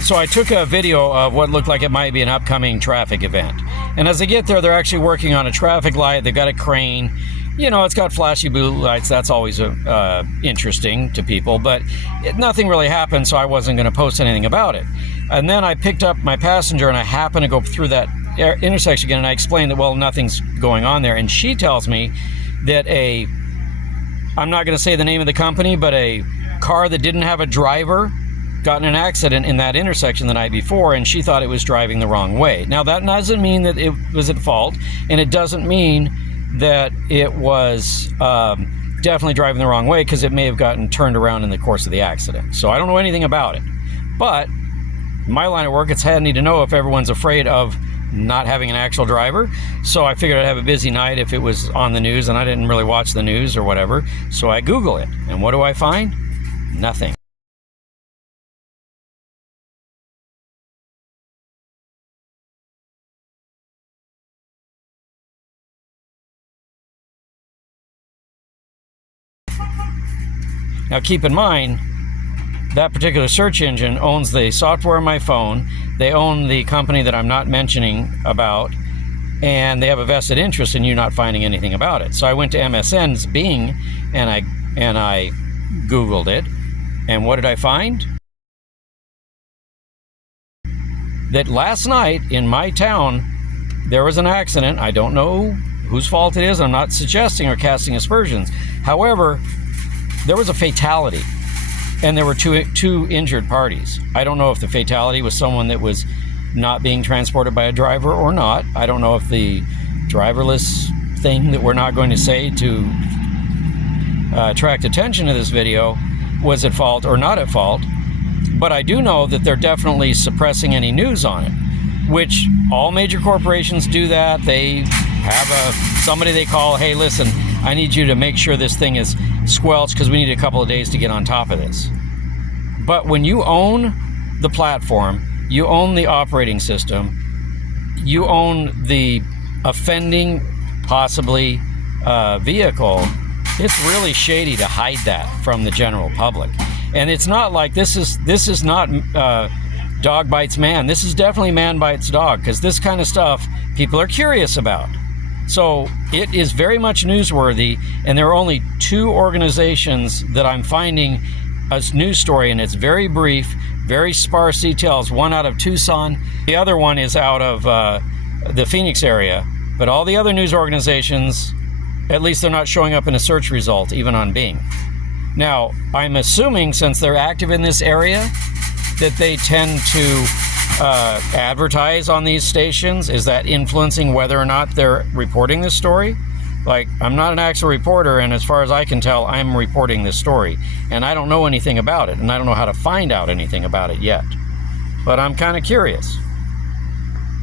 So I took a video of what looked like it might be an upcoming traffic event. And as I get there, they're actually working on a traffic light. They've got a crane. You know, it's got flashy blue lights. That's always interesting to people, but nothing really happened, so I wasn't going to post anything about it. And then I picked up my passenger, and I happened to go through that intersection again, and I explained that, well, nothing's going on there. And she tells me that I'm not going to say the name of the company, but a car that didn't have a driver got in an accident in that intersection the night before, and she thought it was driving the wrong way. Now, that doesn't mean that it was at fault, and it doesn't mean that it was definitely driving the wrong way, because it may have gotten turned around in the course of the accident. So I don't know anything about it. But in my line of work, it's handy to know if everyone's afraid of not having an actual driver. So I figured I'd have a busy night if it was on the news, and I didn't really watch the news or whatever. So I Google it, and what do I find? Nothing. Now keep in mind, that particular search engine owns the software on my phone. They own the company that I'm not mentioning about, and they have a vested interest in you not finding anything about it. So I went to MSN's Bing, and I Googled it, and what did I find? That last night in my town, there was an accident. I don't know whose fault it is. I'm not suggesting or casting aspersions. However, there was a fatality, and there were two injured parties. I don't know if the fatality was someone that was not being transported by a driver or not. I don't know if the driverless thing that we're not going to say to attract attention to this video was at fault or not at fault. But I do know that they're definitely suppressing any news on it, which all major corporations do that. They have somebody they call, hey, listen, I need you to make sure this thing is squelched because we need a couple of days to get on top of this. But when you own the platform, you own the operating system, you own the offending, possibly, vehicle, it's really shady to hide that from the general public. And it's not like this is not dog bites man. This is definitely man bites dog, because this kind of stuff people are curious about. So it is very much newsworthy, and there are only two organizations that I'm finding a news story, and it's very brief, very sparse details. One out of Tucson, the other one is out of the Phoenix area. But all the other news organizations, at least they're not showing up in a search result, even on Bing. Now, I'm assuming since they're active in this area, that they tend to advertise on these stations. Is that influencing whether or not they're reporting this story? Like, I'm not an actual reporter, and as far as I can tell, I'm reporting this story. And I don't know anything about it, and I don't know how to find out anything about it yet. But I'm kind of curious.